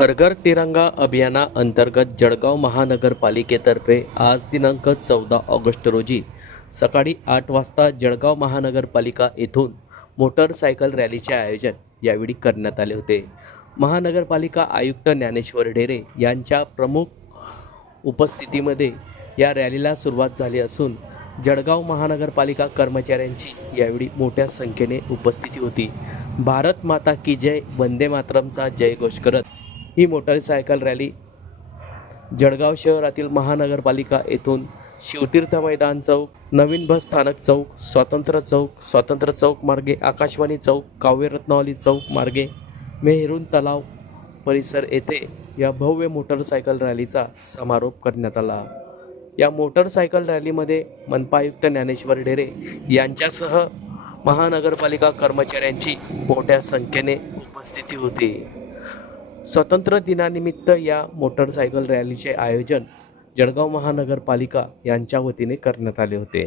हरघर तिरंगा अभियाना अंतर्गत जळगाव महानगरपालिकेतर्फे आज दिनांक चौदा ऑगस्ट रोजी सकाळी आठ वाजता जळगाव महानगरपालिका येथून मोटरसायकल रॅलीचे आयोजन यावेळी करण्यात आले होते. महानगरपालिका आयुक्त ज्ञानेश्वर ढेरे यांच्या प्रमुख उपस्थितीमध्ये या रॅलीला सुरुवात झाली असून जळगाव महानगरपालिका कर्मचाऱ्यांची यावेळी मोठ्या संख्येने उपस्थिती होती. भारत माता की जय वंदे मातरमचा जयघोष करत ही मोटारसायकल रॅली जळगाव शहरातील महानगरपालिका येथून शिवतीर्थ मैदान चौक नवीन बस स्थानक चौक स्वातंत्र्य चौक स्वातंत्र्य चौक मार्गे आकाशवाणी चौक काव्यरत्नावली चौक मार्गे मेहरून तलाव परिसर येथे या भव्य मोटरसायकल रॅलीचा समारोप करण्यात आला. या मोटरसायकल रॅलीमध्ये मनपा आयुक्त ज्ञानेश्वर ढेरे यांच्यासह महानगरपालिका कर्मचाऱ्यांची मोठ्या संख्येने उपस्थिती होती. स्वतंत्र दिनानिमित्त या मोटरसायकल रॅलीचे आयोजन जळगाव महानगरपालिका यांच्या वतीने करण्यात आले होते.